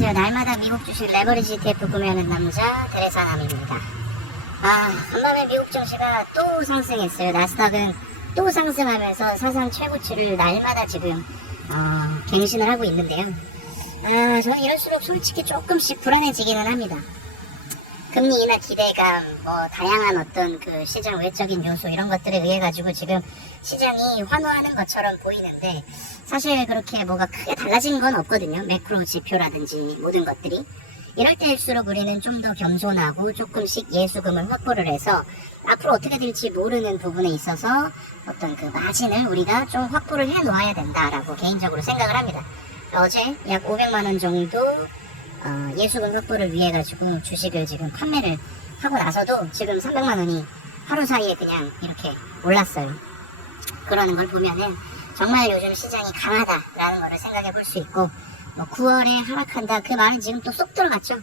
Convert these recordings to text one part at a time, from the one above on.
안녕하세요. 날마다 미국 주식 레버리지 ETF 구매하는 남자 테레사 남입니다. 아, 간밤에 미국 증시가 또 상승했어요. 나스닥은 또 상승하면서 사상 최고치를 날마다 지금 어, 갱신을 하고 있는데요. 아, 저는 이럴수록 솔직히 조금씩 불안해지기는 합니다. 금리 인하 기대감, 뭐 다양한 어떤 그 시장 외적인 요소 이런 것들에 의해 가지고 지금 시장이 환호하는 것처럼 보이는데 사실 그렇게 뭐가 크게 달라진 건 없거든요. 매크로 지표라든지 모든 것들이. 이럴 때일수록 우리는 좀 더 겸손하고 조금씩 예수금을 확보를 해서 앞으로 어떻게 될지 모르는 부분에 있어서 어떤 그 마진을 우리가 좀 확보를 해 놓아야 된다라고 개인적으로 생각을 합니다. 어제 약 500만 원 정도 어, 예수금 확보를 위해 가지고 주식을 지금 판매를 하고 나서도 지금 300만 원이 하루 사이에 그냥 이렇게 올랐어요. 그러는 걸 보면은 정말 요즘 시장이 강하다라는 거를 생각해 볼 수 있고 뭐 9월에 하락한다 그 말은 지금 또 쏙 들어맞죠.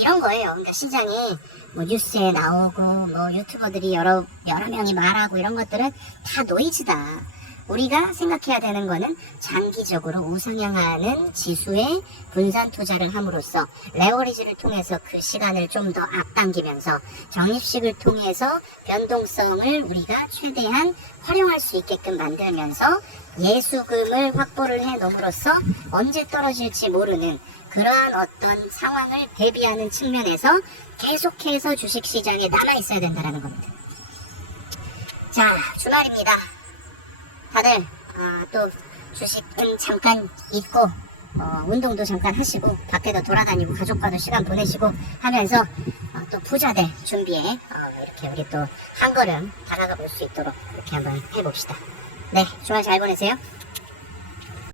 이런 거예요. 그러니까 시장이 뭐 뉴스에 나오고 뭐 유튜버들이 여러 여러 명이 말하고 이런 것들은 다 노이즈다. 우리가 생각해야 되는 거는 장기적으로 우상향하는 지수에 분산 투자를 함으로써 레버리지를 통해서 그 시간을 좀 더 앞당기면서 적립식을 통해서 변동성을 우리가 최대한 활용할 수 있게끔 만들면서 예수금을 확보를 해 놓음으로써 언제 떨어질지 모르는 그러한 어떤 상황을 대비하는 측면에서 계속해서 주식시장에 남아 있어야 된다는 겁니다. 자, 주말입니다. 다들 아, 또 주식은 잠깐 잊고 어, 운동도 잠깐 하시고 밖에도 돌아다니고 가족과도 시간 보내시고 하면서 어, 또 부자 될 준비에 어, 이렇게 우리 또 한 걸음 다가가 볼 수 있도록 이렇게 한번 해봅시다. 네, 주말 잘 보내세요.